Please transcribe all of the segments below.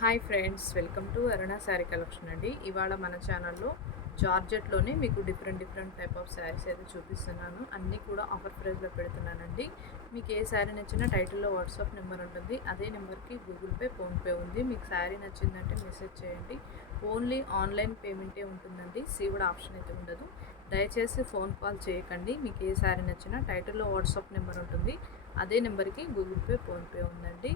Hi friends, welcome to Aruna sari collection అండి. ఇవాళ మన ఛానల్లో జార్జెట్లోనే మీకు డిఫరెంట్ టైప్ ఆఫ్ శారీస్ అయితే చూపిస్తున్నాను. అన్నీ కూడా ఆఫర్ ప్రైస్లో పెడుతున్నానండి. మీకు ఏ శారీ నచ్చినా టైటిల్లో వాట్సాప్ నెంబర్ ఉంటుంది. అదే నెంబర్కి గూగుల్ పే, ఫోన్పే ఉంది. మీకు శారీ నచ్చిందంటే మెసేజ్ చేయండి. ఓన్లీ ఆన్లైన్ పేమెంటే ఉంటుందండి. సీవుడ్ ఆప్షన్ అయితే ఉండదు. దయచేసి ఫోన్ కాల్ చేయకండి. మీకు ఏ శారీ నచ్చినా టైటిల్లో వాట్సాప్ నెంబర్ ఉంటుంది. అదే నెంబర్కి గూగుల్ పే, ఫోన్పే ఉందండి.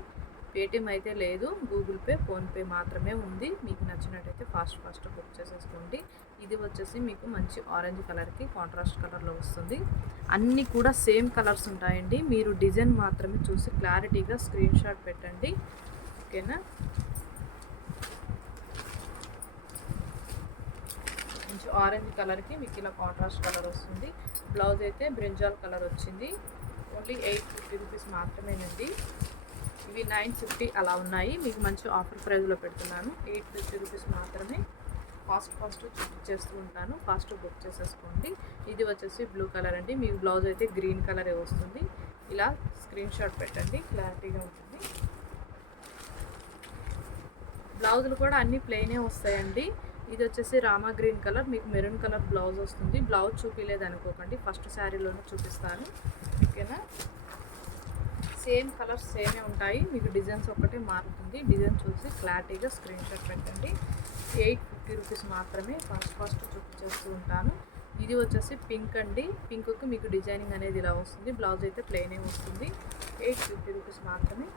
పేటిఎం అయితే లేదు, గూగుల్ పే, ఫోన్పే మాత్రమే ఉంది. మీకు నచ్చినట్టయితే ఫాస్ట్ బుక్ చేసేసుకోండి. ఇది వచ్చేసి మీకు మంచి ఆరెంజ్ కలర్కి కాంట్రాస్ట్ కలర్లో వస్తుంది. అన్నీ కూడా సేమ్ కలర్స్ ఉంటాయండి. మీరు డిజైన్ మాత్రమే చూసి క్లారిటీగా స్క్రీన్ షాట్ పెట్టండి, ఓకేనా. మంచి ఆరెంజ్ కలర్కి మీకు ఇలా కాంట్రాస్ట్ కలర్ వస్తుంది. బ్లౌజ్ అయితే బ్రింజాల్ కలర్ వచ్చింది. ఓన్లీ 850 రూపీస్ మాత్రమేనండి. ఇవి 950 అలా ఉన్నాయి. మీకు మంచి ఆఫర్ ప్రైస్లో పెడుతున్నాను. 850 రూపీస్ మాత్రమే. ఫాస్ట్ చూపించేస్తూ ఉంటాను. ఫాస్ట్ బుక్ చేసేసుకోండి. ఇది వచ్చేసి బ్లూ కలర్ అండి. మీకు బ్లౌజ్ అయితే గ్రీన్ కలరే వస్తుంది. ఇలా స్క్రీన్ షాట్ పెట్టండి, క్లారిటీగా ఉంటుంది. బ్లౌజులు కూడా అన్నీ ప్లెయినే వస్తాయండి. ఇది వచ్చేసి రామా గ్రీన్ కలర్, మీకు మెరూన్ కలర్ బ్లౌజ్ వస్తుంది. బ్లౌజ్ చూపించలేదు అనుకోకండి, ఫస్ట్ శారీలోనే చూపిస్తాను, ఓకేనా. సేమ్ కలర్స్ సేమే ఉంటాయి. మీకు డిజైన్స్ ఒక్కటే మారుతుంది. డిజైన్ చూసి క్లారిటీగా స్క్రీన్ షాట్ పెట్టండి. 850 రూపీస్ మాత్రమే. ఫాస్ట్ చూపించేస్తూ ఉంటాను. ఇది వచ్చేసి పింక్ అండి. పింక్కి మీకు డిజైనింగ్ అనేది ఇలా వస్తుంది. బ్లౌజ్ అయితే ప్లెయినే వస్తుంది. 850 రూపీస్ మాత్రమే.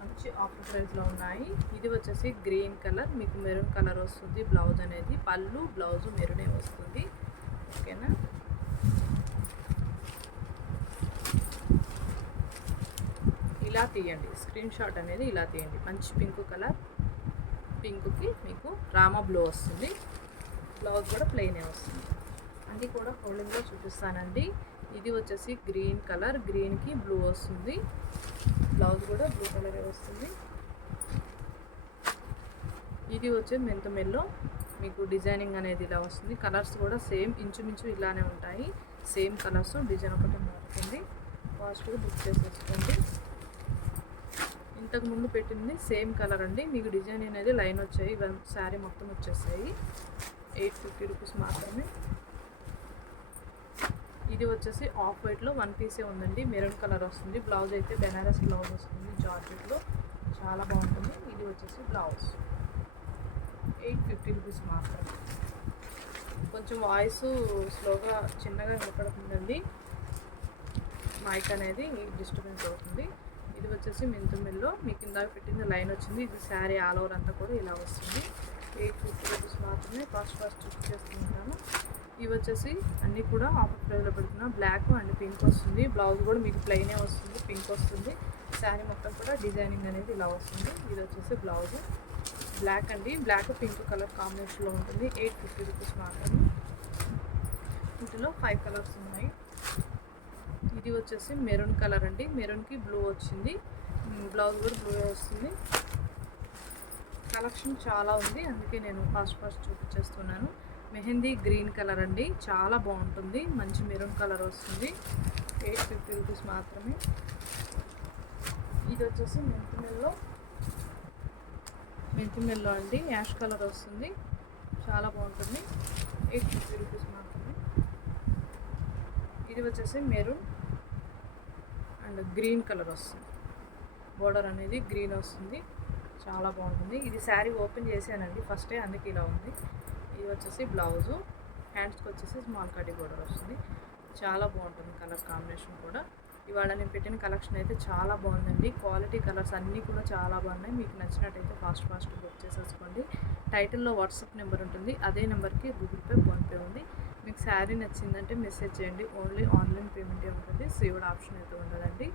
మంచి ఆఫర్ ప్రైస్లో ఉన్నాయి. ఇది వచ్చేసి గ్రీన్ కలర్, మీకు మెరూన్ కలర్ వస్తుంది. బ్లౌజ్ అనేది పళ్ళు, బ్లౌజు మెరూనే వస్తుంది, ఓకేనా. ఇలా తీయండి, స్క్రీన్ షాట్ అనేది ఇలా తీయండి. మంచి పింక్ కలర్, పింక్కి మీకు రామా బ్లూ వస్తుంది. బ్లౌజ్ కూడా ప్లెయినే వస్తుంది. అన్నీ కూడా ఫోల్డింగ్లో చూపిస్తానండి. ఇది వచ్చేసి గ్రీన్ కలర్, గ్రీన్కి బ్లూ వస్తుంది. బ్లౌజ్ కూడా బ్లూ కలరే వస్తుంది. ఇది వచ్చే మెంతుమెల్లో మీకు డిజైనింగ్ అనేది ఇలా వస్తుంది. కలర్స్ కూడా సేమ్ ఇంచుమించు ఇలానే ఉంటాయి. సేమ్ కలర్స్, డిజైన్ ఒకటి మారుతుంది. ఫాస్ట్గా బుక్ చేసేసుకోండి. ఇంతకు ముందు పెట్టింది సేమ్ కలర్ అండి. మీకు డిజైన్ అనేది లైన్ వచ్చాయి. శారీ మొత్తం వచ్చేసాయి. 850 రూపీస్ మాత్రమే. ఇది వచ్చేసి ఆఫ్ వైట్లో 1 పీసే ఉందండి. మెరూన్ కలర్ వస్తుంది. బ్లౌజ్ అయితే బెనారస్ బ్లౌజ్ వస్తుంది, జార్జెట్లో చాలా బాగుంటుంది. ఇది వచ్చేసి బ్లౌజ్ 850 రూపీస్ మాత్రమే. కొంచెం వాయిస్ స్లోగా చిన్నగా వినపడుతుందండి. మైక్ అనేది డిస్టర్బెన్స్ అవుతుంది. ఇది వచ్చేసి మెంతుమిల్లో మీకు ఇందాక పెట్టింది లైన్ వచ్చింది. ఇది శారీ ఆల్ ఓవర్ అంతా కూడా ఇలా వస్తుంది. 850 రూపీస్ మాత్రమే. ఫాస్ట్ చూపించేస్తుంటాను. ఇవి వచ్చేసి అన్నీ కూడా ఆఫర్ ప్రైస్లో పెడుతున్నా. బ్లాక్ అండ్ పింక్ వస్తుంది. బ్లౌజ్ కూడా మీకు ప్లెయినే వస్తుంది, పింక్ వస్తుంది. శారీ మొత్తం కూడా డిజైనింగ్ అనేది ఇలా వస్తుంది. ఇది వచ్చేసి బ్లౌజ్ బ్లాక్ అండి. బ్లాక్ పింక్ కలర్ కాంబినేషన్లో ఉంటుంది. 850 రూపీస్ మాత్రమే. వీటిలో 5 కలర్స్ ఉన్నాయి. ఇది వచ్చేసి మెరూన్ కలర్ అండి. మెరూన్కి బ్లూ వచ్చింది. బ్లౌజ్ కూడా బ్లూ వస్తుంది. కలెక్షన్ చాలా ఉంది, అందుకే నేను ఫాస్ట్ చూపించేస్తున్నాను. మెహందీ గ్రీన్ కలర్ అండి, చాలా బాగుంటుంది. మంచి మెరూన్ కలర్ వస్తుంది. 850 రూపీస్ మాత్రమే. ఇది వచ్చేసి మెంతిమెల్లో అండి, యాష్ కలర్ వస్తుంది. చాలా బాగుంటుంది. 850 రూపీస్ మాత్రమే. ఇది వచ్చేసి మెరూన్ అండ్ గ్రీన్ కలర్ వస్తుంది. బోర్డర్ అనేది గ్రీన్ వస్తుంది, చాలా బాగుంటుంది. ఇది శారీ ఓపెన్ చేశానండి ఫస్టే, అందుకే ఇలా ఉంది. ఇది వచ్చేసి బ్లౌజు, హ్యాండ్స్కి వచ్చేసి స్మాల్ కడ్డీ బోర్డర్ వస్తుంది. చాలా బాగుంటుంది కలర్ కాంబినేషన్ కూడా. ఇవాళ నేను పెట్టిన కలెక్షన్ అయితే చాలా బాగుందండి. క్వాలిటీ కలర్స్ అన్నీ కూడా చాలా బాగున్నాయి. మీకు నచ్చినట్టయితే ఫాస్ట్ బుక్ చేసేసుకోండి. టైటిల్లో వాట్సాప్ నెంబర్ ఉంటుంది. అదే నెంబర్కి గూగుల్ పే, ఫోన్పే ఉంది. మీకు శారీ నచ్చిందంటే మెసేజ్ చేయండి. ఓన్లీ ఆన్లైన్ పేమెంటే ఉంటుంది. సీవుడ్ ఆప్షన్ అయితే ఉండదండి,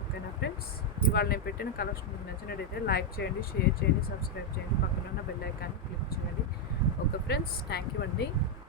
ఓకేనా ఫ్రెండ్స్. ఇవాళ నేను పెట్టిన కలెక్షన్ మీకు నచ్చినట్టయితే లైక్ చేయండి, షేర్ చేయండి, సబ్స్క్రైబ్ చేయండి. పక్కన ఉన్న బెల్ ఐకాన్ని క్లిక్ చేయండి. ఓకే ఫ్రెండ్స్, థ్యాంక్ యూ అండి.